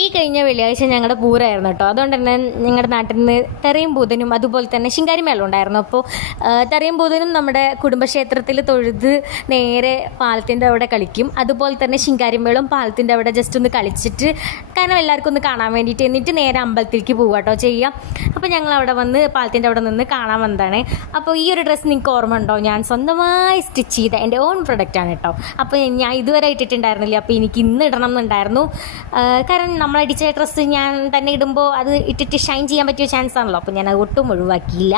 ഈ കഴിഞ്ഞ വെള്ളിയാഴ്ച ഞങ്ങളുടെ പൂരമായിരുന്നു കേട്ടോ. അതുകൊണ്ട് തന്നെ ഞങ്ങളുടെ നാട്ടിൽ നിന്ന് തെറിയും ബുധനും അതുപോലെ തന്നെ ശിങ്കാരിമേളം ഉണ്ടായിരുന്നു. അപ്പോൾ തെറിയും ബുധനും നമ്മുടെ കുടുംബക്ഷേത്രത്തിൽ തൊഴുത് നേരെ പാലത്തിൻ്റെ അവിടെ കളിക്കും. അതുപോലെ തന്നെ ശിങ്കാരിമേളം പാലത്തിൻ്റെ അവിടെ ജസ്റ്റ് ഒന്ന് കളിച്ചിട്ട്, കാരണം എല്ലാവർക്കും ഒന്ന് കാണാൻ വേണ്ടിയിട്ട്, എന്നിട്ട് നേരെ അമ്പലത്തിലേക്ക് പോകുക കേട്ടോ ചെയ്യുക. അപ്പോൾ ഞങ്ങൾ അവിടെ വന്ന് പാലത്തിൻ്റെ അവിടെ നിന്ന് കാണാൻ വന്നതാണ്. അപ്പോൾ ഈ ഒരു ഡ്രസ്സ് നിങ്ങൾക്ക് ഓർമ്മ ഉണ്ടോ? ഞാൻ സ്വന്തമായി സ്റ്റിച്ച് ചെയ്ത എൻ്റെ ഓൺ പ്രൊഡക്റ്റാണ് കേട്ടോ. അപ്പോൾ ഞാൻ ഇതുവരെ ഇട്ടിട്ടുണ്ടായിരുന്നില്ല. അപ്പോൾ എനിക്ക് ഇന്ന് ഇടണം എന്നുണ്ടായിരുന്നു. കാരണം നമ്മളടിച്ച ഡ്രസ്സ് ഞാൻ തന്നെ ഇടുമ്പോൾ അത് ഇട്ടിട്ട് ഷൈൻ ചെയ്യാൻ പറ്റിയ ചാൻസ് ആണല്ലോ. അപ്പോൾ ഞാൻ അത് ഒട്ടും ഒഴിവാക്കിയില്ല.